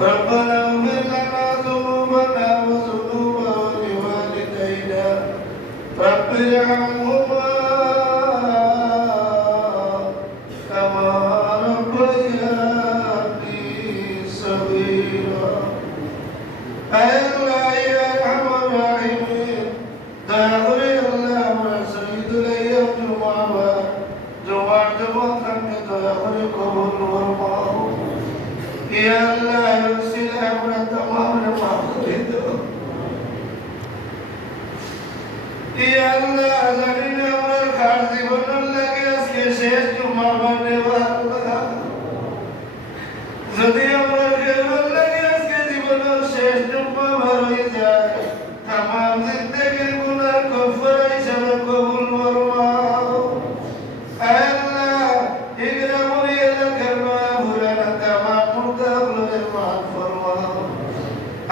ربنا اغفر لنا ذنوبنا وذنوب والدينا رب ارحمهما كما ربياني صغيرا اے اللہ یا ارحم الراحمین داغری اللہ ورسید الایام جمعہ خانہ داغری قبول ورماؤ یا اللہ وسیلہ ہمارا تمام معافی دو یا اللہ জানি না আমার খার জীবনের লাগে আজকে শেষ জুমা বানে আল্লাহ যদি আমার জীবন লাগে আজকে জীবনের শেষ জুমা বার হয়ে যায় तमाम जिंदगी गुनाह गफर हिसाবে কবুল ফরমাও আল্লাহ ইগরা মুরিয়া করবা পুরানা तमाम মুর্দাগুলোকে মাফ ফরমাও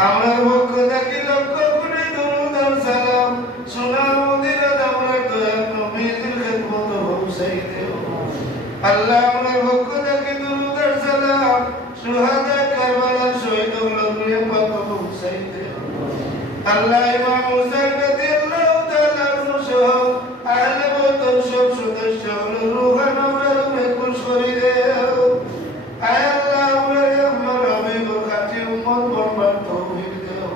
আমার পক্ষ থেকে লক্ষ কোটি দরুদ আর সালাম সোনার মদিনাত আমরা দয়ার নবীর খিদমত পৌঁছাই দেও আল্লাহ আমার পক্ষ থেকে দরুদ আর সালাম শুহাদা কারবালার শহীদগুলোকে পাক পৌঁছাই দেও আল্লাহ ইমাম হুসাইন রাদিয়াল্লাহু তাআলা আনহু সহ আহলে বদর সব সদস্যগুলো রূহান আমরা খুশ করে দেও আয় আল্লাহ আমার হাবিবুর খাঁটি উম্মত বনবার তৌফিক দেও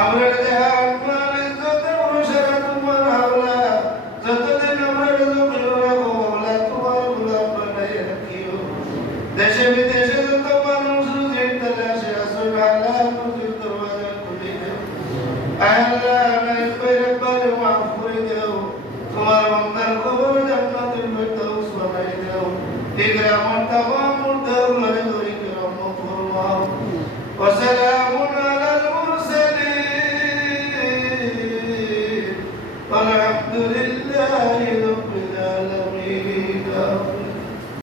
আমরা জাহান মাল ইজ্জত মুশারাত তোমার হাওলা যতদিন আমরা জমিন রাখো মাওলা তোমার গোলাম বানাই রাখিও দেশে বিদেশে যত মানুষ রুজির তালাশে আছে হালাল রুজির দরওয়াজা খুলে দেও আল্লাহ আমাদের পরিবার মাফ করে দাও তোমার বান্দার কবর জান্নাতুল ফিরদাউস বানাই দাও ইগরা আমার तमाम মুর্দাগুলোকে দূর করম ফরমাও ওয়া সালামুন আলাল মুরসালিন والحمد لله رب العالمين